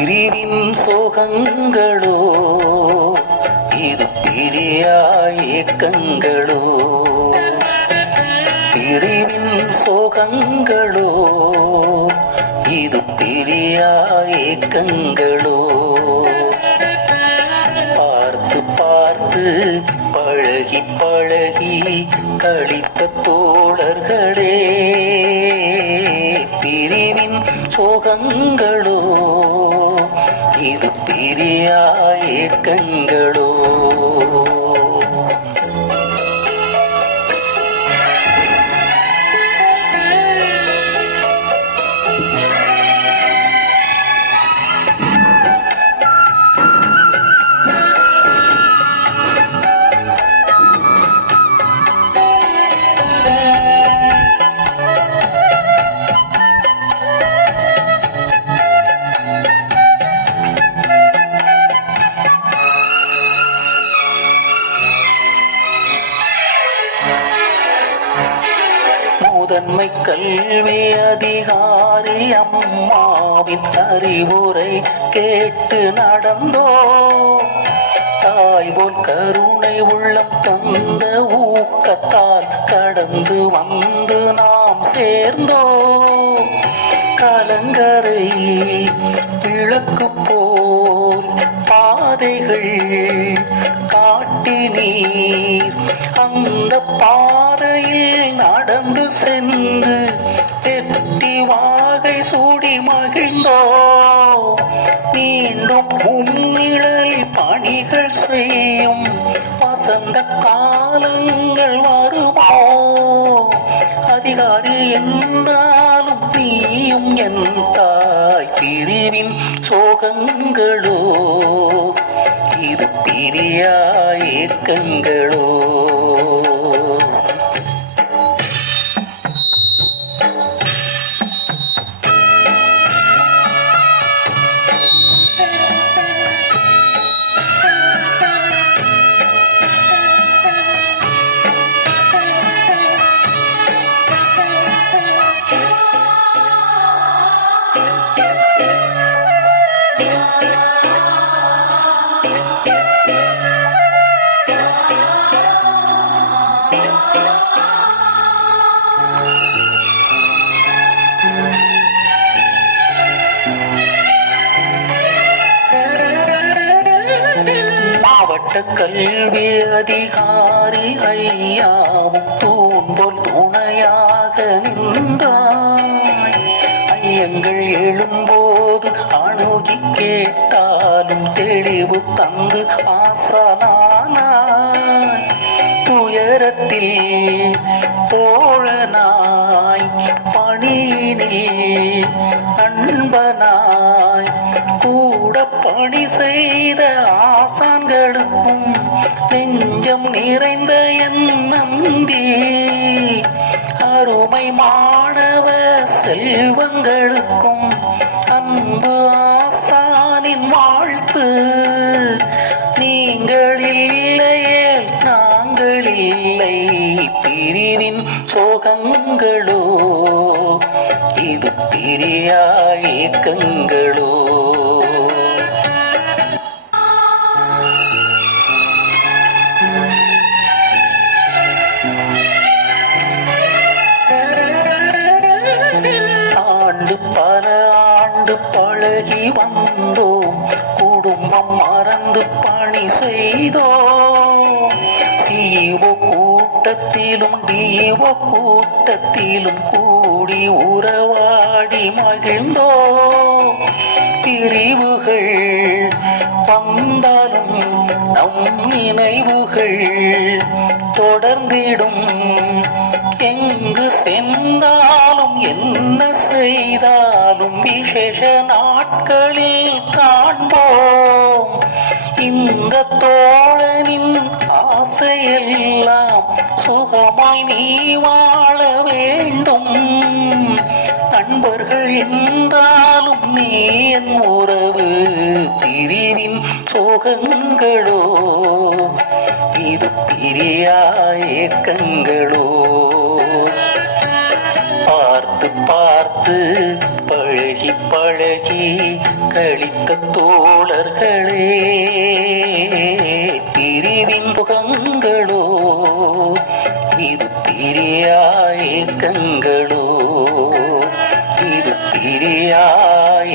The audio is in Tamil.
பிரிவின் சோகங்களோ இது பிரியா ஏக்கங்களோ, பிரிவின் சோகங்களோ இது பிரியா ஏக்கங்களோ. பார்த்து பார்த்து பழகி பழகி கழித்த தோழர்களே, பிரிவின் சோகங்களோ இது பிரியா ஏக்கங்களோ. முதன்மை கல்வி அதிகாரி அம்மாவின் அறிவுரை கேட்டு நடந்தோ, தாய் போல் கருணை உள்ளம் தந்த ஊக்கத்தால் கடந்து வந்து நாம் சேர்ந்தோ. கலங்கரை விளக்கு போல் பாதைகள் காட்டி நீர் அந்த பாதையில் நடந்து சென்று வெற்றி வாகை சூடி மகிழ்ந்தோ. மீண்டும் முன்னிழலில் பணிகள் செய்யும் வசந்த காலங்கள் வருமோ. அதிகாரி என்றாலும் நீயும் என் தாய், பிரிவின் சோகங்களோ இது பிரியா ஏக்கங்களோ. மாவட்ட கல்வி அதிகாரி ஐயாவும் தூண்போல் துணையாக நின்றாய். ஐயங்கள் எழும்போது அணுகி கேட்டாலும் தெளிவு தந்து ஆசனானாய். துயரத்தில் தோழனாய், பணியினில் நண்பனாய், கூட பணி செய்த ஆசான்களுக்கும் நெஞ்சம் நிறைந்த என் நம்பி, அருமை மாணவ செல்வங்களுக்கும் அன்பு ஆசானின் வாழ்த்து. நீங்கள் இல்லையே நாங்கள் இல்லை, பிரிவின் சோகங்களோ இது பிரியா ஏக்கங்களோ. ஆண்டு பல ஆண்டு பழகி வந்தோம், குடும்பம் மறந்து பணி செய்தோம். சிஓ கூட்டத்திலும் டிஓ கூட்டத்திலும் கூடி உறவாடி மகிழ்ந்தோ. பிரிவுகள் வந்தாலும் நம் நினைவுகள் தொடர்ந்திடும். எங்கு சென்றாலும் என்ன செய்தாலும் விசேஷ நாட்களில் காண்போம். இந்த தோழனின் ஆசையெல்லாம் சுகமாய் நீ வாழ வேண்டும். நண்பர்கள் என்றாலும் நீ என் உறவு, பிரிவின் சோகங்களோ இது பிரியா ஏக்கங்களோ. பார்த்து பார்த்து சேர்ந்து பழகி பழகி கழித்த தோழர்களே பிரிவின் முகங்களோ இது பிரியாயக்கங்களோ இது பிரியாயக்கங்களோ